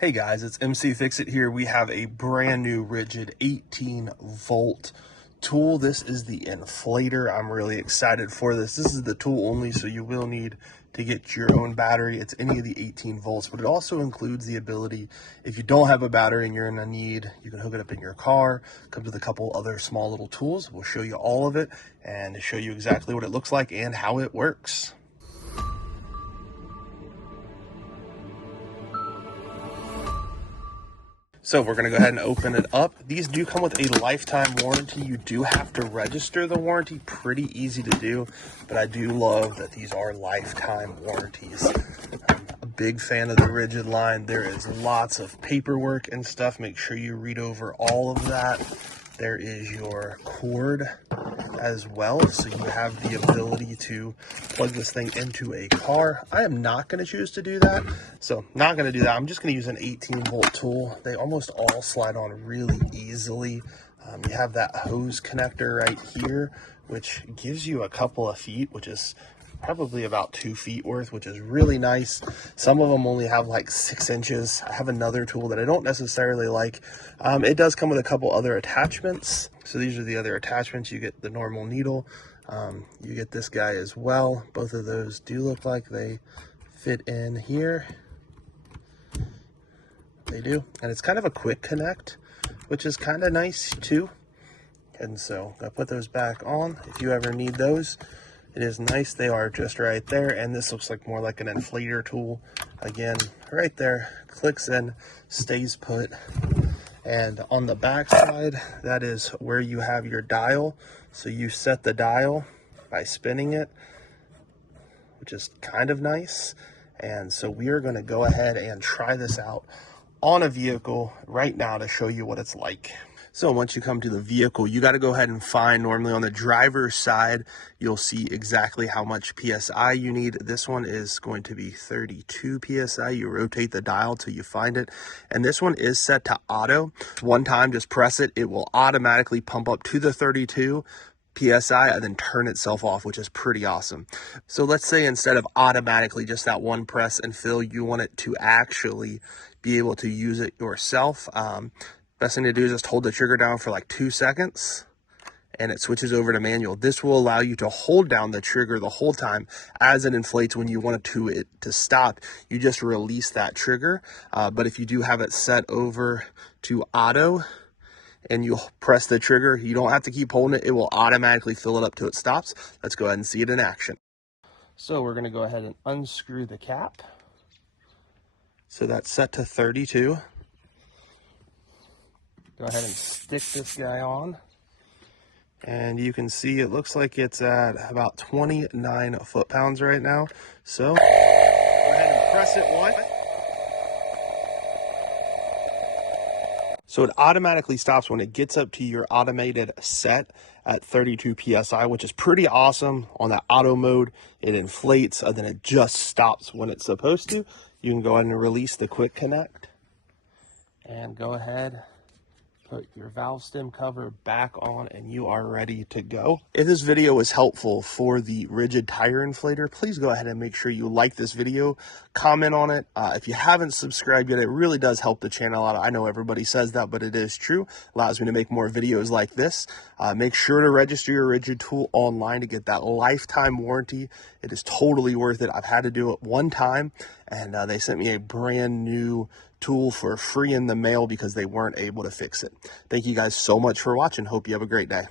Hey guys, it's MC Fix It here. We have a brand new Ridgid 18 volt tool. This is the Inflator. I'm really excited for this. This is the tool only, so you will need to get your own battery. It's any of the 18 volts, but it also includes the ability, if you don't have a battery and you're in a need, you can hook it up in your car. Comes with a couple other small little tools. We'll show you all of it and show you exactly what it looks like and how it works. So we're gonna go ahead and open it up. These do come with a lifetime warranty. You do have to register the warranty, pretty easy to do, but I do love that these are lifetime warranties. I'm a big fan of the Ridgid line. There is lots of paperwork and stuff. Make sure you read over all of that. There is your cord as well, so you have the ability to plug this thing into a car. I am not going to choose to do that, so not going to do that. I'm just going to use an 18 volt tool. They almost all slide on really easily. You have that hose connector right here, which gives you a couple of feet, which is probably about 2 feet worth, which is really nice. Some of them only have like 6 inches. I have another tool that I don't necessarily like. It does come with a couple other attachments. So these are the other attachments. You get the normal needle. You get this guy as well. Both of those do look like they fit in here. They do. And it's kind of a quick connect, which is kind of nice too. And so I put those back on if you ever need those. It is nice. They are just right there. And this looks like more like an inflator tool. Again, right there, clicks in, stays put. And on the back side, that is where you have your dial. So you set the dial by spinning it, which is kind of nice. And so we are going to go ahead and try this out on a vehicle right now to show you what it's like. So once you come to the vehicle, you got to go ahead and find, normally on the driver's side, you'll see exactly how much PSI you need. This one is going to be 32 PSI. You rotate the dial till you find it. And this one is set to auto. One time, just press it. It will automatically pump up to the 32 PSI and then turn itself off, which is pretty awesome. So let's say instead of automatically just that one press and fill, you want it to actually be able to use it yourself. Best thing to do is just hold the trigger down for like 2 seconds and it switches over to manual. This will allow you to hold down the trigger the whole time as it inflates. When you want it to stop, you just release that trigger. But if you do have it set over to auto and you press the trigger, you don't have to keep holding it. It will automatically fill it up till it stops. Let's go ahead and see it in action. So we're gonna go ahead and unscrew the cap. So that's set to 32. Go ahead and stick this guy on. And you can see it looks like it's at about 29 foot-pounds right now. So go ahead and press it once. So it automatically stops when it gets up to your automated set at 32 PSI, which is pretty awesome. On that auto mode, it inflates and then it just stops when it's supposed to. You can go ahead and release the quick connect and go ahead, put your valve stem cover back on, and you are ready to go. If this video was helpful for the Ridgid tire inflator, please go ahead and make sure you like this video, comment on it. If you haven't subscribed yet, it really does help the channel out. I know everybody says that, but it is true. Allows me to make more videos like this. Make sure to register your Ridgid tool online to get that lifetime warranty. It is totally worth it. I've had to do it one time, and they sent me a brand new tool for free in the mail because they weren't able to fix it. Thank you guys so much for watching. Hope you have a great day.